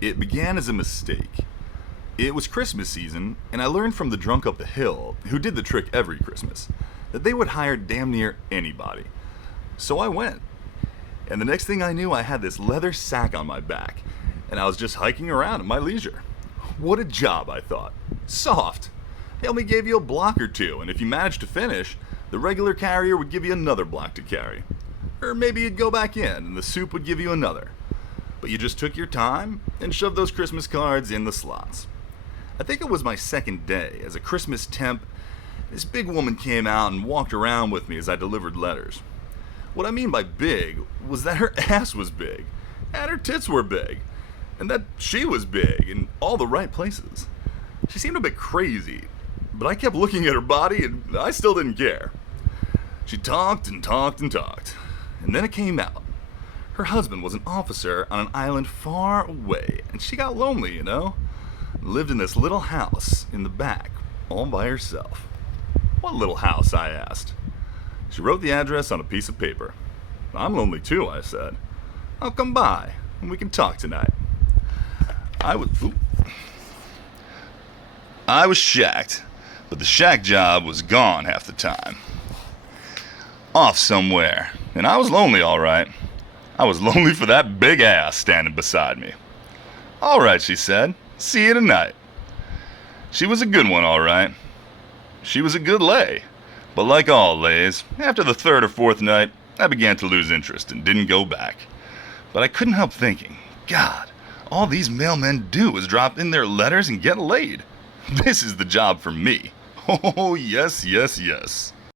It began as a mistake. It was Christmas season, and I learned from the drunk up the hill, who did the trick every Christmas, that they would hire damn near anybody. So I went. And the next thing I knew, I had this leather sack on my back, and I was just hiking around at my leisure. What a job, I thought. Soft. They only gave you a block or two, and if you managed to finish, the regular carrier would give you another block to carry. Or maybe you'd go back in, and the soup would give you another. But you just took your time and shoved those Christmas cards in the slots. I think it was my second day, as a Christmas temp, this big woman came out and walked around with me as I delivered letters. What I mean by big was that her ass was big, and her tits were big, and that she was big in all the right places. She seemed a bit crazy, but I kept looking at her body and I still didn't care. She talked and talked and talked, and then it came out. Her husband was an officer on an island far away, and she got lonely, you know? Lived in this little house in the back, all by herself. What little house? I asked. She wrote the address on a piece of paper. I'm lonely too, I said. I'll come by, and we can talk tonight. I was shacked, but the shack job was gone half the time. Off somewhere, and I was lonely, all right. I was lonely for that big ass standing beside me. All right, she said. See you tonight. She was a good one, all right. She was a good lay. But like all lays, after the third or fourth night, I began to lose interest and didn't go back. But I couldn't help thinking, God, all these mailmen do is drop in their letters and get laid. This is the job for me. Oh, yes, yes, yes.